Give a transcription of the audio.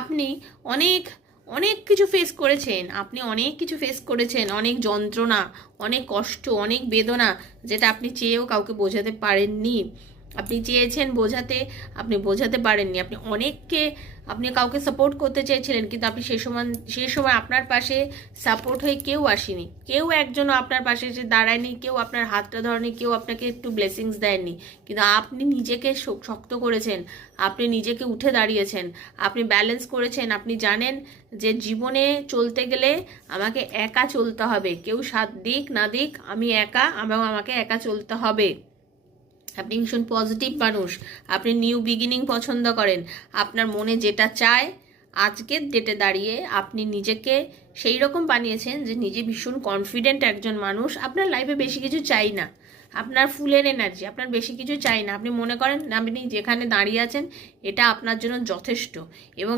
আপনি অনেক অনেক কিছু ফেস করেছেন, অনেক যন্ত্রণা, অনেক কষ্ট, অনেক বেদনা, যেটা আপনি চেয়েও কাউকে বোঝাতে পারেননি। আপনি চেয়েছেন বোঝাতে, আপনি বোঝাতে পারেননি। আপনি কাউকে সাপোর্ট করতে চেয়েছিলেন, কিন্তু আপনি সেই সময় আপনার পাশে সাপোর্ট হয়ে কেউ আসেনি, কেউ একজনও আপনার পাশে এসে দাঁড়ায়নি, কেউ আপনার হাতটা ধরেনি, কেউ আপনাকে একটু ব্লেসিংস দেয়নি। কিন্তু আপনি নিজেকে শক্ত করেছেন, আপনি নিজেকে উঠে দাঁড়িয়েছেন, আপনি ব্যালেন্স করেছেন। আপনি জানেন যে জীবনে চলতে গেলে আমাকে একা চলতে হবে, কেউ সাথ দিক না দিক, আমি একা, আমাকে একা চলতে হবে। আপনি ভীষণ পজিটিভ মানুষ, আপনি নিউ বিগিনিং পছন্দ করেন। আপনার মনে যেটা চায়, আজকের ডেটে দাঁড়িয়ে আপনি নিজেকে সেই রকম বানিয়েছেন যে নিজে ভীষণ কনফিডেন্ট একজন মানুষ। আপনার লাইফে বেশি কিছু চাই না, আপনার ফুলের এনার্জি, আপনার বেশি কিছু চাই না। আপনি মনে করেন আপনি যেখানে দাঁড়িয়ে আছেন এটা আপনার জন্য যথেষ্ট, এবং